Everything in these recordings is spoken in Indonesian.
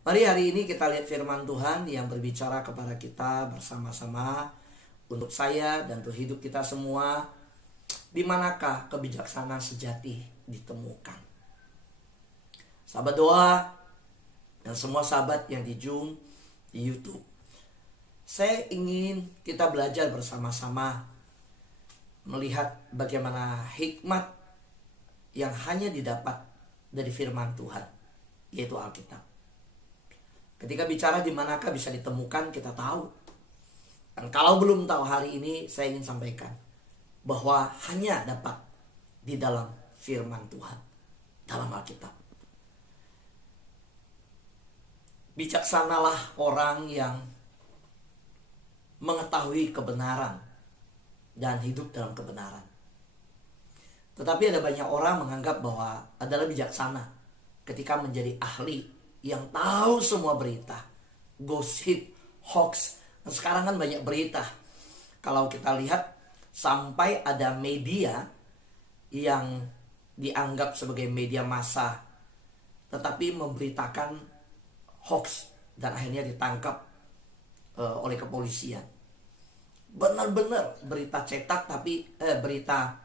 Mari hari ini kita lihat firman Tuhan yang berbicara kepada kita bersama-sama. Untuk saya dan untuk hidup kita semua, di manakah kebijaksanaan sejati ditemukan? Sahabat doa dan semua sahabat yang di Zoom, di YouTube, saya ingin kita belajar bersama-sama melihat bagaimana hikmat yang hanya didapat dari firman Tuhan, yaitu Alkitab. Ketika bicara di manakah bisa ditemukan, kita tahu. Dan kalau belum tahu hari ini, saya ingin sampaikan bahwa hanya dapat di dalam firman Tuhan, dalam Alkitab. Bijaksanalah orang yang mengetahui kebenaran dan hidup dalam kebenaran. Tetapi ada banyak orang menganggap bahwa adalah bijaksana ketika menjadi ahli yang tahu semua berita, gosip, hoax. Dan sekarang kan banyak berita. Kalau kita lihat sampai ada media yang dianggap sebagai media massa, tetapi memberitakan hoax dan akhirnya ditangkap oleh kepolisian. Benar-benar berita cetak, tapi berita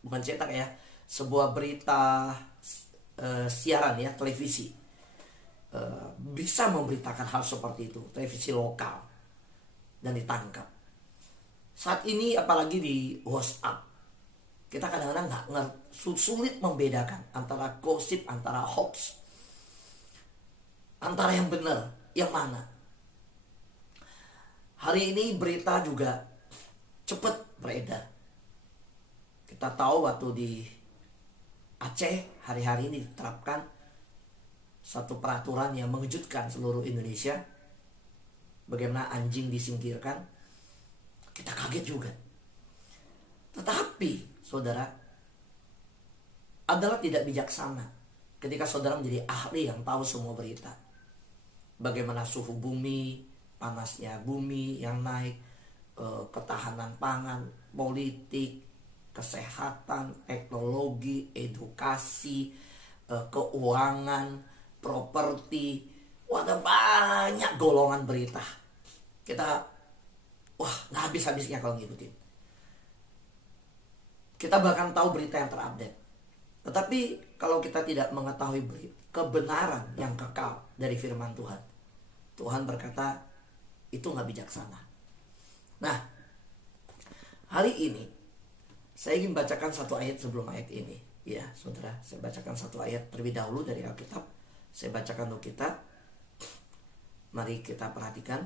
bukan cetak ya, sebuah berita siaran ya, televisi bisa memberitakan hal seperti itu, televisi lokal, dan ditangkap. Saat ini apalagi di WhatsApp, kita kadang-kadang sulit membedakan antara gosip, antara hoax, antara yang benar, yang mana. Hari ini berita juga cepat beredar. Kita tahu waktu di Aceh hari-hari ini diterapkan satu peraturan yang mengejutkan seluruh Indonesia. Bagaimana anjing disingkirkan, kita kaget juga. Tetapi saudara, adalah tidak bijaksana ketika saudara menjadi ahli yang tahu semua berita. Bagaimana suhu bumi, panasnya bumi yang naik, ketahanan pangan, politik, kesehatan, teknologi, edukasi, keuangan, properti. Wah, ada banyak golongan berita. Kita nggak habis-habisnya kalau ngikutin. Kita bahkan tahu berita yang terupdate. Tetapi kalau kita tidak mengetahui kebenaran yang kekal dari firman Tuhan, Tuhan berkata itu nggak bijaksana. Nah, hari ini saya ingin bacakan satu ayat sebelum ayat ini. Ya, saudara, saya bacakan satu ayat terlebih dahulu dari Alkitab. Saya bacakan untuk kita. Mari kita perhatikan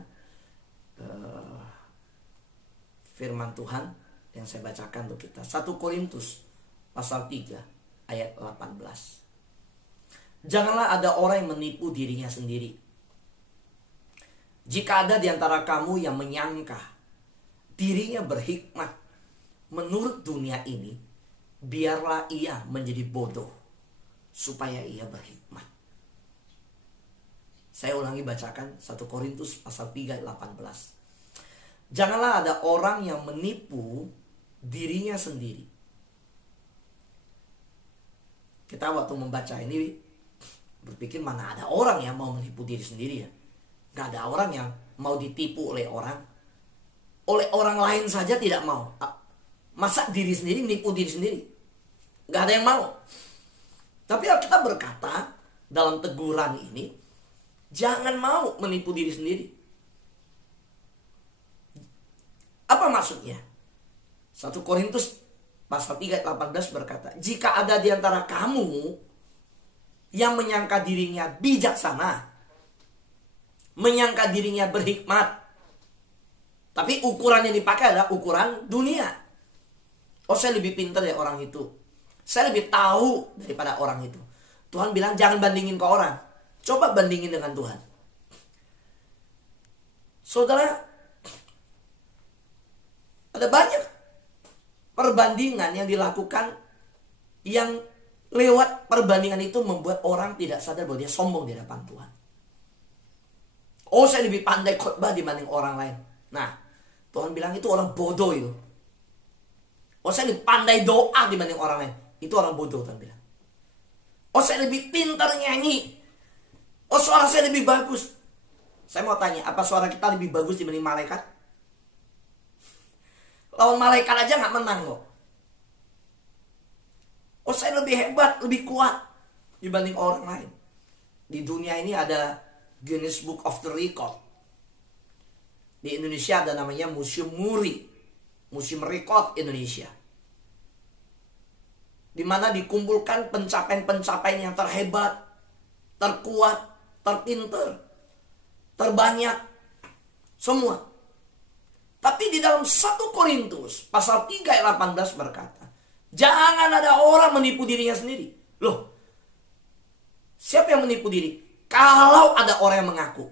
firman Tuhan yang saya bacakan untuk kita. 1 Korintus pasal 3 ayat 18. Janganlah ada orang yang menipu dirinya sendiri. Jika ada di antara kamu yang menyangka dirinya berhikmat menurut dunia ini, biarlah ia menjadi bodoh supaya ia berhikmat. Saya ulangi bacakan 1 Korintus pasal 3 ayat 18. Janganlah ada orang yang menipu dirinya sendiri. Kita waktu membaca ini berpikir mana ada orang yang mau menipu diri sendiri ya. Gak ada orang yang mau ditipu oleh orang. Oleh orang lain saja tidak mau. Masa diri sendiri menipu diri sendiri? Gak ada yang mau. Tapi Alkitab berkata dalam teguran ini, jangan mau menipu diri sendiri. Apa maksudnya? 1 Korintus pasal 3 ayat 18 berkata, jika ada di antara kamu yang menyangka dirinya bijaksana, menyangka dirinya berhikmat, tapi ukuran yang dipakai adalah ukuran dunia. Oh, saya lebih pintar dari orang itu, saya lebih tahu daripada orang itu. Tuhan bilang jangan bandingin ke orang, coba bandingin dengan Tuhan. Saudara, ada banyak perbandingan yang dilakukan, yang lewat perbandingan itu membuat orang tidak sadar bahwa dia sombong di hadapan Tuhan. Oh, saya lebih pandai khotbah dibanding orang lain. Nah, Tuhan bilang itu orang bodoh itu. Oh, saya lebih pandai doa dibanding orang lain. Itu orang bodoh, Tuhan bilang. Oh, saya lebih pintar nyanyi. Oh, suara saya lebih bagus. Saya mau tanya, apa suara kita lebih bagus dibanding malaikat? Lawan malaikat aja gak menang kok. Oh, saya lebih hebat, lebih kuat dibanding orang lain. Di dunia ini ada Guinness Book of the Record. Di Indonesia ada namanya Museum Muri, Museum Record Indonesia, di mana dikumpulkan pencapaian-pencapaian yang terhebat, terkuat, terpinter, terbanyak, semua. Tapi di dalam 1 Korintus pasal 3 ayat 18 berkata, jangan ada orang menipu dirinya sendiri. Loh, siapa yang menipu diri? Kalau ada orang yang mengaku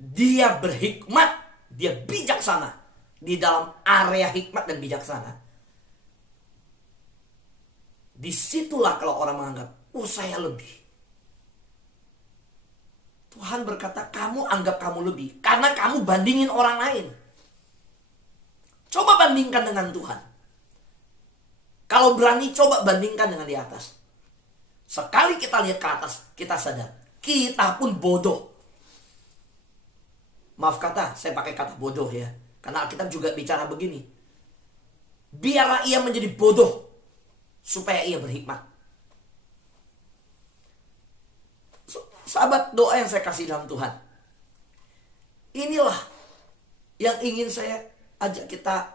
dia berhikmat, dia bijaksana, di dalam area hikmat dan bijaksana, disitulah kalau orang menganggap, oh saya lebih. Tuhan berkata, kamu anggap kamu lebih karena kamu bandingin orang lain. Coba bandingkan dengan Tuhan. Kalau berani, coba bandingkan dengan di atas. Sekali kita lihat ke atas, kita sadar, kita pun bodoh. Maaf kata, saya pakai kata bodoh ya, karena Alkitab juga bicara begini. Biarlah ia menjadi bodoh, supaya ia berhikmat. Sahabat, doa yang saya kasih dalam Tuhan, inilah yang ingin saya ajak kita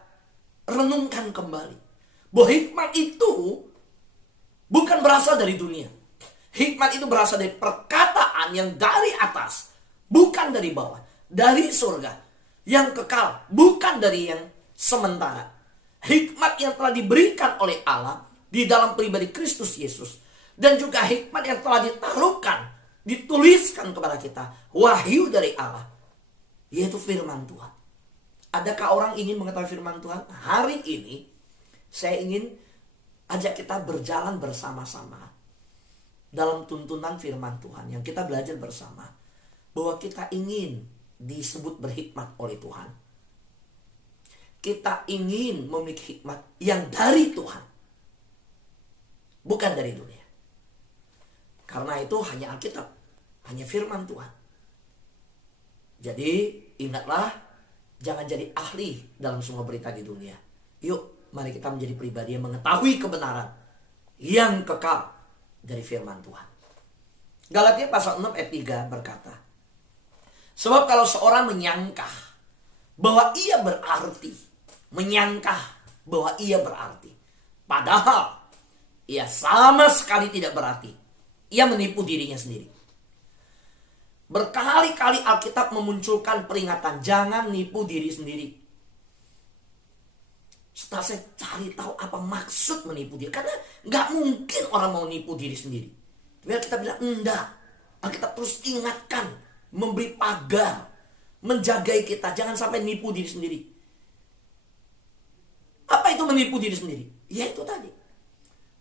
renungkan kembali. Bahwa hikmat itu bukan berasal dari dunia. Hikmat itu berasal dari perkataan yang dari atas, bukan dari bawah, dari surga, yang kekal, bukan dari yang sementara. Hikmat yang telah diberikan oleh Allah di dalam pribadi Kristus Yesus, dan juga hikmat yang telah ditaruhkan, dituliskan kepada kita, wahyu dari Allah, yaitu firman Tuhan. Adakah orang ingin mengetahui firman Tuhan? Hari ini saya ingin ajak kita berjalan bersama-sama dalam tuntunan firman Tuhan yang kita belajar bersama, bahwa kita ingin disebut berhikmat oleh Tuhan. Kita ingin memiliki hikmat yang dari Tuhan, bukan dari dunia. Karena itu hanya Alkitab, hanya firman Tuhan. Jadi ingatlah, jangan jadi ahli dalam semua berita di dunia. Yuk, mari kita menjadi pribadi yang mengetahui kebenaran yang kekal dari firman Tuhan. Galatia pasal 6 ayat 3 berkata, sebab kalau seorang menyangka bahwa ia berarti, padahal ia sama sekali tidak berarti, ia menipu dirinya sendiri. Berkali-kali Alkitab memunculkan peringatan, jangan nipu diri sendiri. Setelah saya cari tahu apa maksud menipu diri, karena gak mungkin orang mau nipu diri sendiri. Tapi kita bilang enggak. Alkitab terus ingatkan, memberi pagar, menjagai kita, jangan sampai nipu diri sendiri. Apa itu menipu diri sendiri? Ya itu tadi,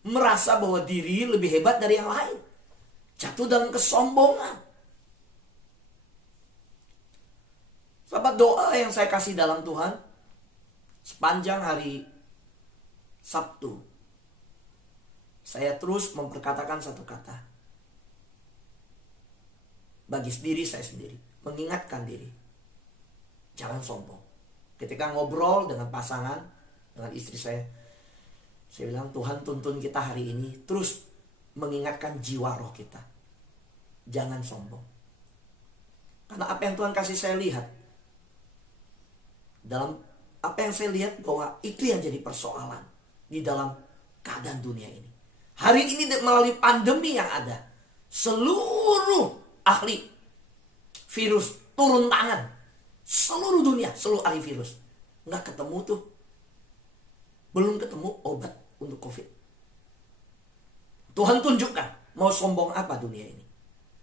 merasa bahwa diri lebih hebat dari yang lain, jatuh dalam kesombongan. Sahabat, doa yang saya kasih dalam Tuhan sepanjang hari Sabtu, saya terus memperkatakan satu kata bagi diri saya sendiri, mengingatkan diri, jangan sombong. Ketika ngobrol dengan pasangan, dengan istri saya bilang, Tuhan tuntun kita hari ini terus mengingatkan jiwa roh kita, jangan sombong. Karena apa yang Tuhan kasih saya lihat, dalam apa yang saya lihat, bahwa itu yang jadi persoalan di dalam keadaan dunia ini. Hari ini melalui pandemi yang ada, seluruh ahli virus turun tangan. Seluruh dunia, seluruh ahli virus. Nggak ketemu tuh. Belum ketemu obat untuk COVID. Tuhan tunjukkan, mau sombong apa dunia ini?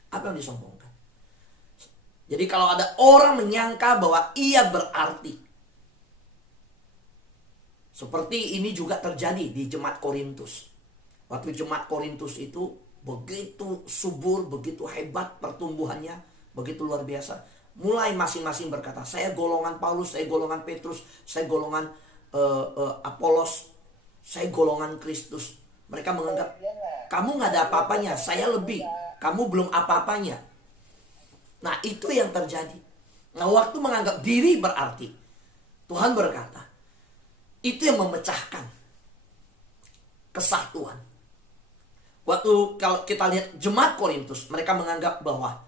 Apa yang disombongkan? Jadi kalau ada orang menyangka bahwa ia berarti, seperti ini juga terjadi di jemaat Korintus. Waktu jemaat Korintus itu begitu subur, begitu hebat pertumbuhannya, begitu luar biasa. Mulai masing-masing berkata, saya golongan Paulus, saya golongan Petrus, saya golongan Apolos, saya golongan Kristus. Mereka menganggap, kamu gak ada apa-apanya, saya lebih, kamu belum apa-apanya. Nah, itu yang terjadi. Nah, waktu menganggap diri berarti, Tuhan berkata, itu yang memecahkan kesatuan. Waktu kalau kita lihat jemaat Korintus, mereka menganggap bahwa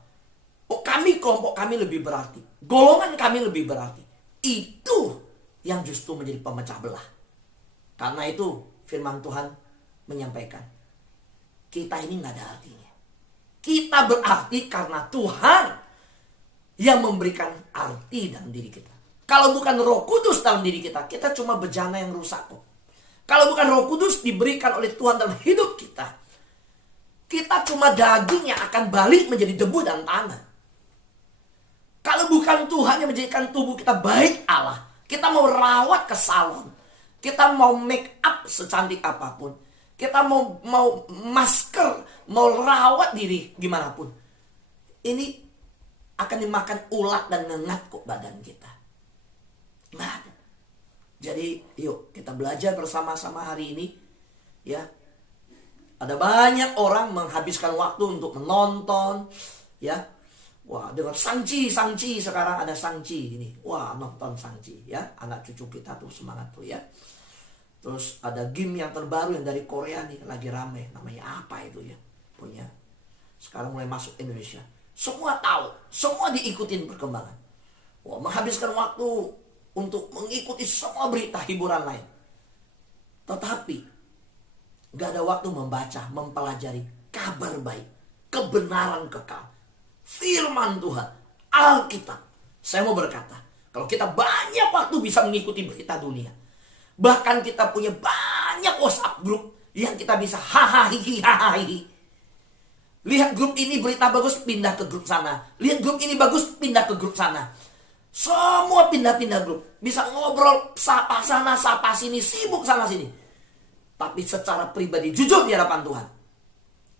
kelompok kami lebih berarti, golongan kami lebih berarti. Itu yang justru menjadi pemecah belah. Karena itu firman Tuhan menyampaikan, kita ini nggak ada artinya. Kita berarti karena Tuhan yang memberikan arti dalam diri kita. Kalau bukan Roh Kudus dalam diri kita, kita cuma bejana yang rusak kok. Kalau bukan Roh Kudus diberikan oleh Tuhan dalam hidup kita, kita cuma daging yang akan balik menjadi debu dan tanah. Kalau bukan Tuhan yang menjadikan tubuh kita baik Allah, kita mau rawat ke salon, kita mau make up secantik apapun, kita mau masker, mau rawat diri gimana pun, ini akan dimakan ulat dan ngengat kok badan kita. Nah, jadi yuk kita belajar bersama-sama hari ini, ya. Ada banyak orang menghabiskan waktu untuk menonton, ya. Wah, dengar Shang-Chi sekarang ada Shang-Chi ini. Wah, nonton Shang-Chi, ya. Anak cucu kita tuh semangat tuh, ya. Terus ada game yang terbaru yang dari Korea nih, lagi rame. Namanya apa itu ya? Punya. Sekarang mulai masuk Indonesia. Semua tahu, semua diikutin perkembangan. Wah, menghabiskan waktu untuk mengikuti semua berita hiburan lain. Tetapi gak ada waktu membaca, mempelajari kabar baik, kebenaran kekal, firman Tuhan, Alkitab. Saya mau berkata, kalau kita banyak waktu bisa mengikuti berita dunia, bahkan kita punya banyak WhatsApp grup yang kita bisa hahaha. Lihat grup ini berita bagus, pindah ke grup sana. Lihat grup ini bagus, pindah ke grup sana. Semua pindah-pindah grup. Bisa ngobrol, sapa sana, sapa sini, sibuk sana sini. Tapi secara pribadi, jujur di hadapan Tuhan,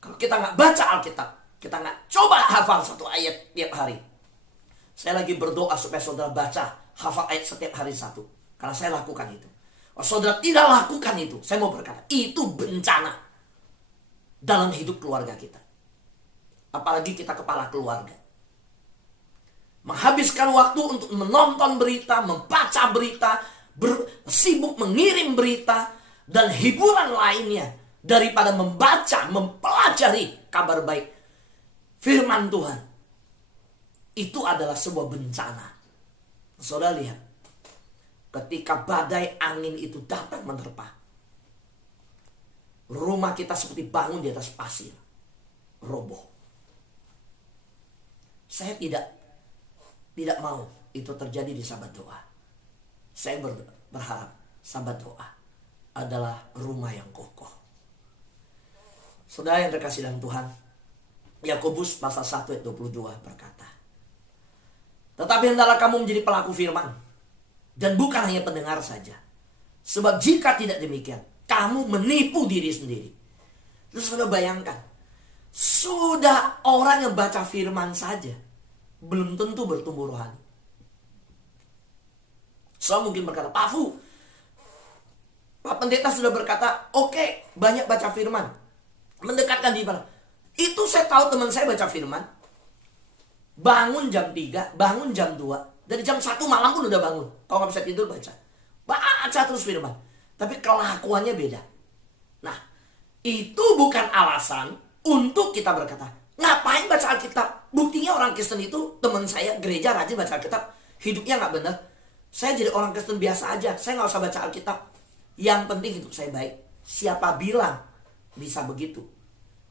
kalau kita nggak baca Alkitab, kita nggak coba hafal satu ayat tiap hari. Saya lagi berdoa supaya saudara baca, hafal ayat setiap hari satu. Karena saya lakukan itu. Kalau saudara tidak lakukan itu, saya mau berkata, itu bencana dalam hidup keluarga kita. Apalagi kita kepala keluarga. Menghabiskan waktu untuk menonton berita, membaca berita, sibuk mengirim berita, dan hiburan lainnya daripada membaca, mempelajari kabar baik firman Tuhan. Itu adalah sebuah bencana. Saudara lihat, ketika badai angin itu datang menerpa, rumah kita seperti bangun di atas pasir, roboh. Saya tidak mau itu terjadi di sahabat doa. Saya berharap sahabat doa adalah rumah yang kokoh. Saudara yang terkasih dalam Tuhan, Yakobus pasal 1 ayat 22 berkata, tetapi hendaklah kamu menjadi pelaku firman, dan bukan hanya pendengar saja. Sebab jika tidak demikian, kamu menipu diri sendiri. Terus saudara bayangkan, sudah orang yang baca firman saja belum tentu bertumbuh rohani. So mungkin berkata, Pak Fu, Pak Pendeta sudah berkata, oke, banyak baca firman, mendekatkan diri. Itu saya tahu teman saya baca firman, bangun jam 3, bangun jam 2, dari jam 1 malam pun udah bangun. Kalau nggak bisa tidur baca terus firman. Tapi kelakuannya beda. Nah, itu bukan alasan untuk kita berkata, ngapain baca Alkitab? Buktinya orang Kristen itu, teman saya gereja rajin baca Alkitab, hidupnya nggak benar. Saya jadi orang Kristen biasa aja, saya nggak usah baca Alkitab. Yang penting hidup saya baik. Siapa bilang bisa begitu?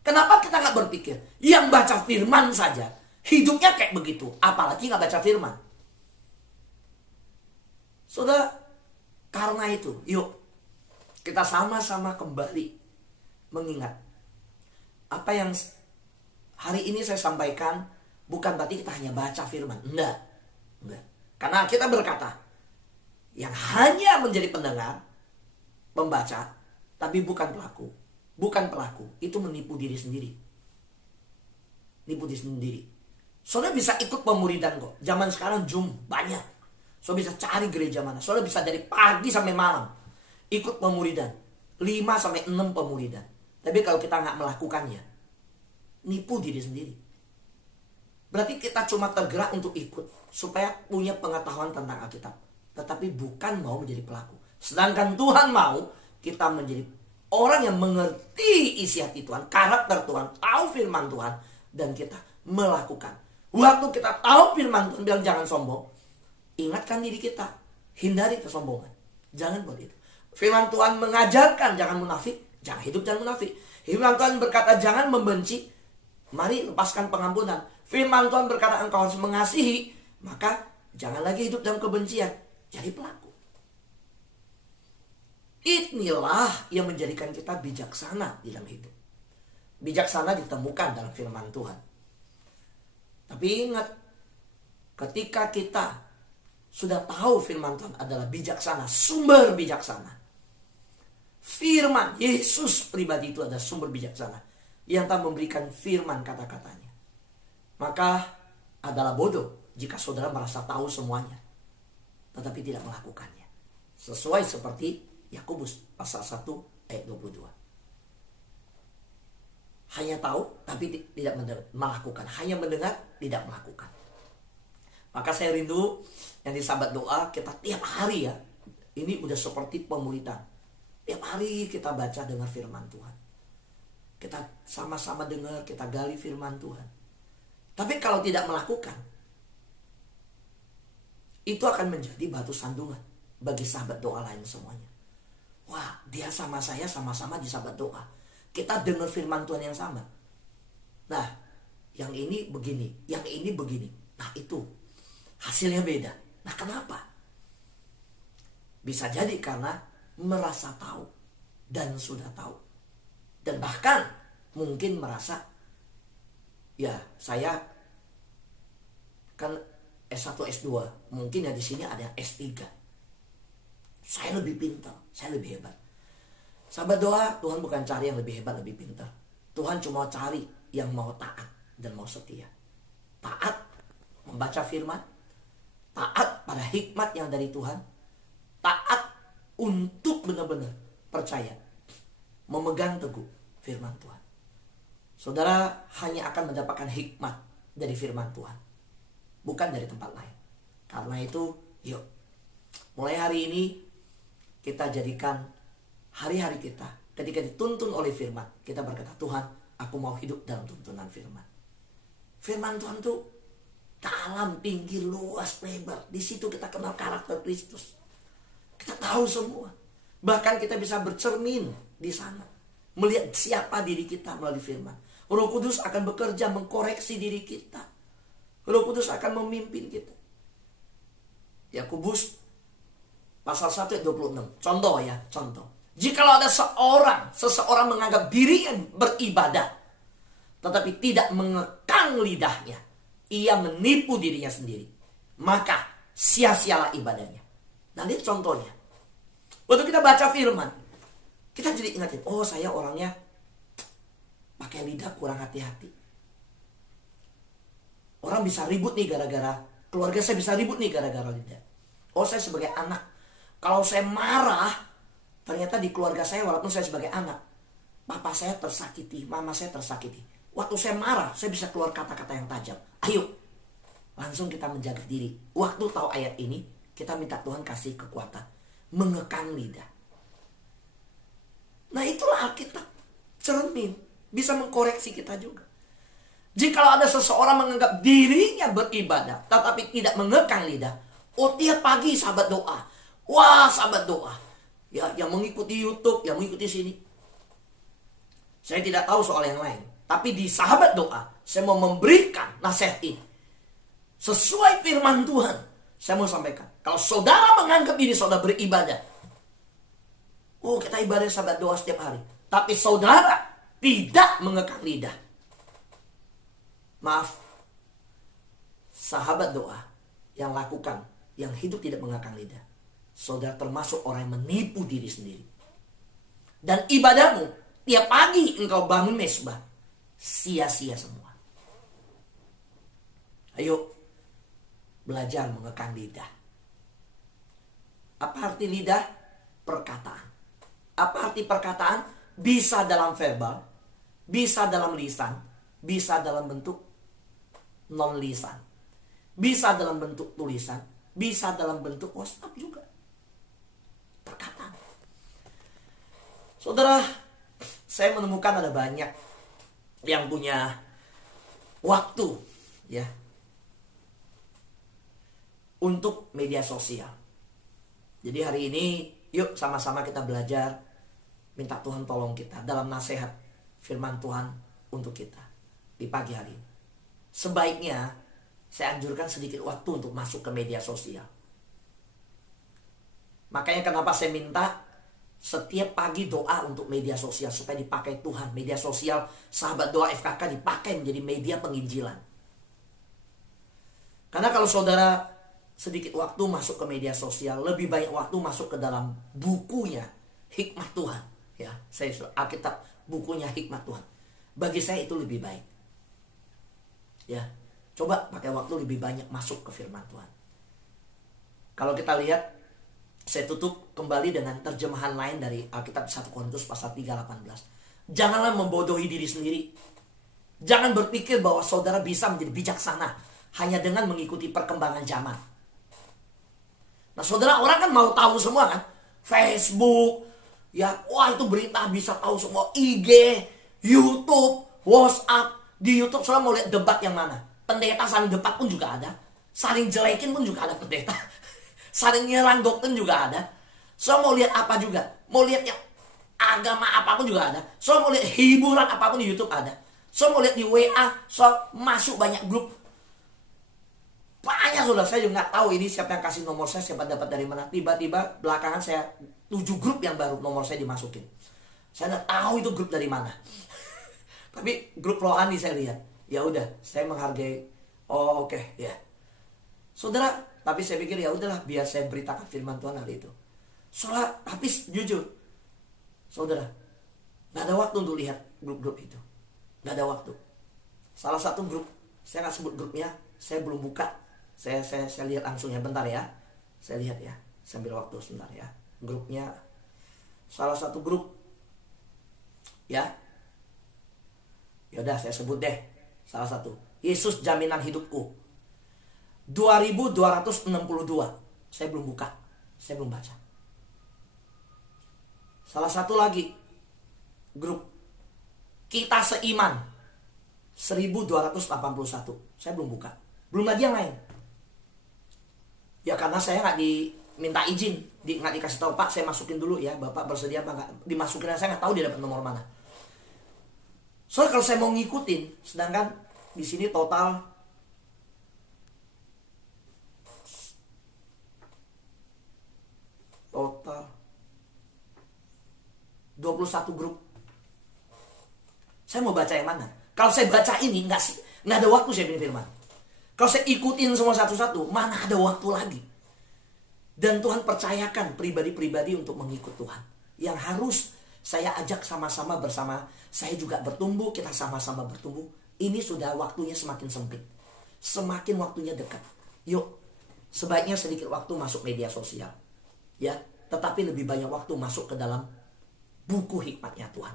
Kenapa kita nggak berpikir yang baca firman saja hidupnya kayak begitu, apalagi nggak baca firman? Saudara, karena itu, yuk kita sama-sama kembali mengingat apa yang hari ini saya sampaikan. Bukan berarti kita hanya baca firman, enggak. Karena kita berkata, yang hanya menjadi pendengar, pembaca, tapi bukan pelaku, itu menipu diri sendiri. Nipu diri sendiri. Saudara bisa ikut pemuridan kok. Zaman sekarang Zoom banyak. Saudara bisa cari gereja mana. Saudara bisa dari pagi sampai malam ikut pemuridan. 5 sampai 6 pemuridan. Tapi kalau kita nggak melakukannya, nipu diri sendiri. Berarti kita cuma tergerak untuk ikut supaya punya pengetahuan tentang Alkitab, tetapi bukan mau menjadi pelaku. Sedangkan Tuhan mau kita menjadi orang yang mengerti isi hati Tuhan, karakter Tuhan, tahu firman Tuhan, dan kita melakukan. Waktu kita tahu firman Tuhan bilang jangan sombong, ingatkan diri kita, hindari kesombongan. Jangan buat itu. Firman Tuhan mengajarkan jangan munafik, jangan hidup jangan munafik. Firman Tuhan berkata jangan membenci, mari lepaskan pengampunan. Firman Tuhan berkata engkau harus mengasihi, maka jangan lagi hidup dalam kebencian, jadi pelaku. Inilah yang menjadikan kita bijaksana di dalam hidup. Bijaksana ditemukan dalam firman Tuhan. Tapi ingat, ketika kita sudah tahu firman Tuhan adalah bijaksana, sumber bijaksana. Firman Yesus pribadi itu adalah sumber bijaksana yang tak memberikan firman kata-katanya. Maka adalah bodoh jika saudara merasa tahu semuanya, tetapi tidak melakukannya. Sesuai seperti Yakobus pasal 1 ayat 22. Hanya tahu tapi tidak melakukan. Hanya mendengar tidak melakukan. Maka saya rindu yang di sahabat doa kita tiap hari ya. Ini udah seperti pemulitan. Tiap hari kita baca dengar firman Tuhan. Kita sama-sama dengar, kita gali firman Tuhan. Tapi kalau tidak melakukan, itu akan menjadi batu sandungan bagi sahabat doa lain semuanya. Wah, dia sama saya sama-sama di sahabat doa. Kita dengar firman Tuhan yang sama. Nah, yang ini begini, yang ini begini. Nah, itu hasilnya beda. Nah, kenapa? Bisa jadi karena merasa tahu dan sudah tahu. Dan bahkan mungkin merasa, ya saya kan S1, S2, mungkin ya di sini ada S3. Saya lebih pintar, saya lebih hebat. Sahabat doa, Tuhan bukan cari yang lebih hebat, lebih pintar. Tuhan cuma cari yang mau taat dan mau setia. Taat membaca firman, taat pada hikmat yang dari Tuhan, taat untuk benar-benar percaya, memegang teguh firman Tuhan. Saudara hanya akan mendapatkan hikmat dari firman Tuhan, bukan dari tempat lain. Karena itu, yuk, mulai hari ini kita jadikan hari-hari kita ketika dituntun oleh firman, kita berkata, Tuhan, aku mau hidup dalam tuntunan firman. Firman Tuhan tuh dalam, tinggi, luas, lebar. Di situ kita kenal karakter Kristus. Kita tahu semua. Bahkan kita bisa bercermin di sana, melihat siapa diri kita melalui firman. Roh Kudus akan bekerja mengkoreksi diri kita. Roh Kudus akan memimpin kita. Yakobus pasal 1 ayat 26. Contoh ya, contoh. Jikalau ada seseorang menganggap dirinya beribadah, tetapi tidak mengekang lidahnya, ia menipu dirinya sendiri. Maka sia-sialah ibadahnya. Nah, lihat contohnya. Waktu kita baca firman, kita jadi ingatin, oh saya orangnya pakai lidah kurang hati-hati. Orang bisa ribut nih gara-gara, keluarga saya bisa ribut nih gara-gara lidah. Oh, saya sebagai anak, kalau saya marah, ternyata di keluarga saya walaupun saya sebagai anak, papa saya tersakiti, mama saya tersakiti. Waktu saya marah, saya bisa keluar kata-kata yang tajam. Ayo, langsung kita menjaga diri. Waktu tahu ayat ini, kita minta Tuhan kasih kekuatan mengekang lidah. Nah, itulah Alkitab, cermin, bisa mengkoreksi kita juga. Jikalau ada seseorang menganggap dirinya beribadah tetapi tidak mengekang lidah, oh tiap pagi sahabat doa, wah sahabat doa, ya yang mengikuti YouTube, yang mengikuti sini. Saya tidak tahu soal yang lain, tapi di sahabat doa saya mau memberikan nasihat ini sesuai firman Tuhan. Saya mau sampaikan, kalau saudara menganggap diri saudara beribadah, oh kita ibadah sahabat doa setiap hari, tapi saudara tidak mengekang lidah, maaf, sahabat doa yang lakukan, yang hidup tidak mengekang lidah, saudara termasuk orang yang menipu diri sendiri. Dan ibadahmu, tiap pagi engkau bangun mesbah, sia-sia semua. Ayo, belajar mengekang lidah. Apa arti lidah? Perkataan. Apa arti perkataan? Bisa dalam verbal, bisa dalam lisan, bisa dalam bentuk non lisan. Bisa dalam bentuk tulisan, bisa dalam bentuk WhatsApp juga. Perkataan. Saudara, saya menemukan ada banyak yang punya waktu ya untuk media sosial. Jadi hari ini yuk sama-sama kita belajar, minta Tuhan tolong kita dalam nasihat firman Tuhan untuk kita di pagi hari ini. Sebaiknya saya anjurkan sedikit waktu untuk masuk ke media sosial. Makanya kenapa saya minta setiap pagi doa untuk media sosial supaya dipakai Tuhan. Media sosial sahabat doa FKK dipakai menjadi media penginjilan. Karena kalau saudara sedikit waktu masuk ke media sosial, lebih banyak waktu masuk ke dalam bukunya Hikmat Tuhan. Ya, saya Alkitab bukunya Hikmat Tuhan. Bagi saya itu lebih baik. Ya, coba pakai waktu lebih banyak masuk ke firman Tuhan. Kalau kita lihat, saya tutup kembali dengan terjemahan lain dari Alkitab 1 Korintus pasal 3:18. Janganlah membodohi diri sendiri. Jangan berpikir bahwa saudara bisa menjadi bijaksana hanya dengan mengikuti perkembangan zaman. Nah saudara, orang kan mau tahu semua kan. Facebook, ya wah itu berita bisa tahu semua. IG, YouTube, WhatsApp. Di YouTube saudara mau lihat debat yang mana? Pendeta saling debat pun juga ada. Saling jelekin pun juga ada pendeta. Saling nyerang doktrin juga ada. So mau lihat apa juga. Mau lihat yang agama apapun juga ada. So mau lihat hiburan apapun di YouTube ada. So mau lihat di WA. So masuk banyak grup. Banyak saudara. Saya juga gak tahu ini siapa yang kasih nomor saya. Siapa dapat dari mana. Tiba-tiba belakangan saya 7 grup yang baru nomor saya dimasukin. Saya gak tahu itu grup dari mana. Tapi grup rohani saya lihat. Ya udah, saya menghargai. Oh oke, ya. Saudara, tapi saya pikir ya udahlah biar saya beritakan firman Tuhan hari itu. Soalnya, tapi jujur, saudara, nggak ada waktu untuk lihat grup-grup itu, nggak ada waktu. Salah satu grup, saya nggak sebut grupnya, saya belum buka. Saya lihat langsung ya, bentar ya. Saya lihat ya, sambil waktu sebentar ya. Grupnya, salah satu grup, ya. Yaudah, saya sebut deh, salah satu. Yesus jaminan hidupku. 2262. Saya belum buka. Saya belum baca. Salah satu lagi grup Kita Seiman 1281. Saya belum buka. Belum lagi yang lain. Ya karena saya nggak diminta izin, nggak dikasih tahu Pak, saya masukin dulu ya. Bapak bersedia apa nggak? Dimasukin, saya nggak tahu dia dapat nomor mana. Soalnya kalau saya mau ngikutin, sedangkan di sini total 21 grup. Saya mau baca yang mana? Kalau saya baca ini nggak ada waktu saya pilih firman. Kalau saya ikutin semua satu-satu, mana ada waktu lagi. Dan Tuhan percayakan pribadi-pribadi untuk mengikut Tuhan. Yang harus saya ajak sama-sama bersama. Saya juga bertumbuh, kita sama-sama bertumbuh. Ini sudah waktunya semakin sempit. Semakin waktunya dekat. Yuk, sebaiknya sedikit waktu masuk media sosial. Ya, tetapi lebih banyak waktu masuk ke dalam buku hikmatnya Tuhan.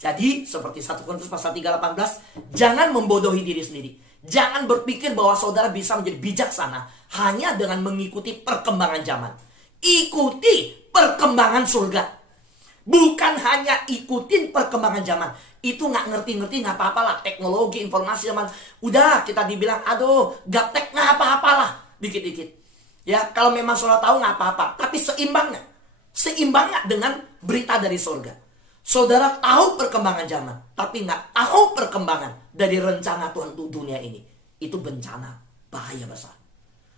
Jadi seperti 1 Korintus pasal 3:18, jangan membodohi diri sendiri. Jangan berpikir bahwa saudara bisa menjadi bijaksana hanya dengan mengikuti perkembangan zaman. Ikuti perkembangan surga. Bukan hanya ikutin perkembangan zaman. Itu gak ngerti-ngerti gak apa-apa lah. Teknologi, informasi zaman. Udah kita dibilang aduh gaptek gak apa-apa lah. Dikit-dikit. Ya kalau memang saudara tahu gak apa-apa. Tapi seimbang gak? Seimbang gak dengan berita dari surga? Saudara tahu perkembangan zaman, tapi nggak tahu perkembangan dari rencana Tuhan untuk dunia ini. Itu bencana, bahaya besar.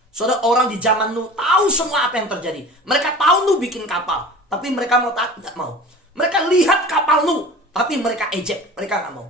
Saudara, orang di zaman Nuh tahu semua apa yang terjadi. Mereka tahu Nuh bikin kapal, tapi mereka mau nggak mau. Mereka lihat kapal Nuh, tapi mereka ejek, mereka nggak mau.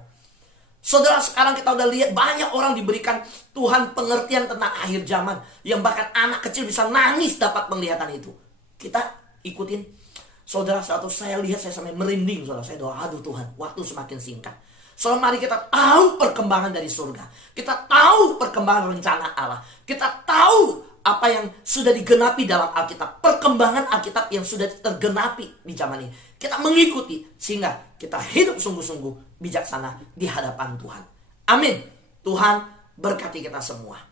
Saudara, sekarang kita udah lihat banyak orang diberikan Tuhan pengertian tentang akhir zaman, yang bahkan anak kecil bisa nangis dapat penglihatan itu. Kita ikutin. Saudara, satu saya lihat saya sampai merinding. Saudara, saya doa, aduh Tuhan, waktu semakin singkat. Saudara, mari kita tahu perkembangan dari surga. Kita tahu perkembangan rencana Allah. Kita tahu apa yang sudah digenapi dalam Alkitab. Perkembangan Alkitab yang sudah tergenapi di zaman ini. Kita mengikuti sehingga kita hidup sungguh-sungguh bijaksana di hadapan Tuhan. Amin. Tuhan berkati kita semua.